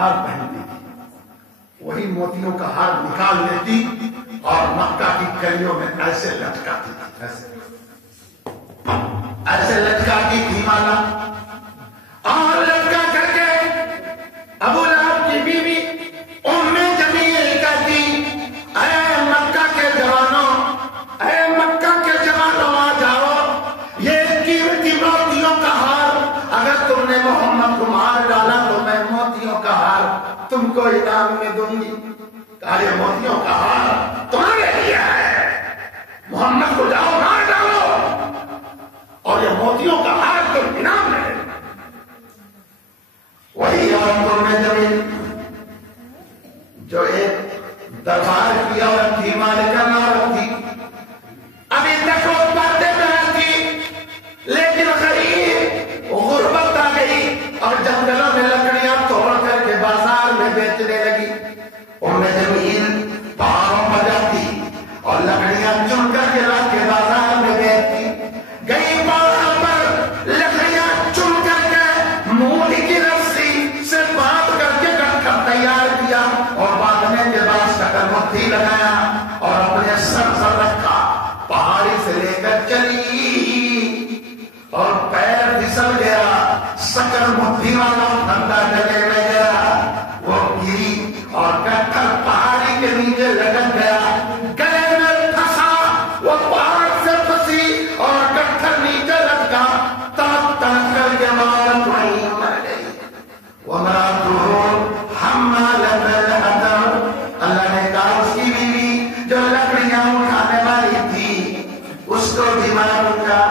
ہار پہنتی تھی، وہی موتیوں کا ہار نکال لیتی اور مکہ کی گلیوں میں ایسے لٹکاتی تھی، ایسے لٹکاتی تھی مالا، اور لٹکا کر کے ابو لہب کی بیوی ام جمیل کہتی، اے مکہ کے جوانوں، اے مکہ کے جوانوں، آ جاؤ، یہ قیمتی موتیوں کا ہار، اگر تم نے محمد کو مار ڈالا تو میں موتیوں کا ہار تم کو انعام میں دوں گی۔ یہ موتیوں کا ہار تمہارے لیے ہے، محمد کو جاؤ مار ڈالو اور یہ موتیوں کا ہار تم انعام میں دے۔ وہی عورت ام جمیل جو ایک دربار کی عورت تھی، مالکن عورت تھی، ابھی تک وہ پردے میں تھی، لیکن غریب غربت آ گئی اور جنگلوں میں لکڑیاں توڑ کر کے بازار میں بیچنے لگی۔ ام جمیل پہاڑوں پر جاتی اور لکڑیاں چن کر کے لا کے بازار میں بیچتی، گئی پہاڑوں پر لکڑیاں چن کر کے مولی کی رسی سے باندھ کر کے گٹھا تیار کیا اور باندھنے کے بعد شکر مٹھی لگایا اور اپنے سر پر رکھا، پہاڑی سے لے کر چلی اور پیر پھسل گیا، شکر مٹھی والا ٹھنڈا جگہ میں گیا، وہ گری اور گٹھا پہاڑی کے نیچے لٹک گیا، گلے میں پھنسا، وہ پہاڑ سے پھنسی اور گٹھا نیچے لٹکا، تڑپ تڑپ کر کے عورت وہیں مر گئی۔ وَامْرَأَتُهُ حَمَّالَةَ الْحَطَبِ، اللہ نے کہا اس کی بیوی جو لکڑیاں اٹھانے والی تھی اس کو بھی ماروں گا۔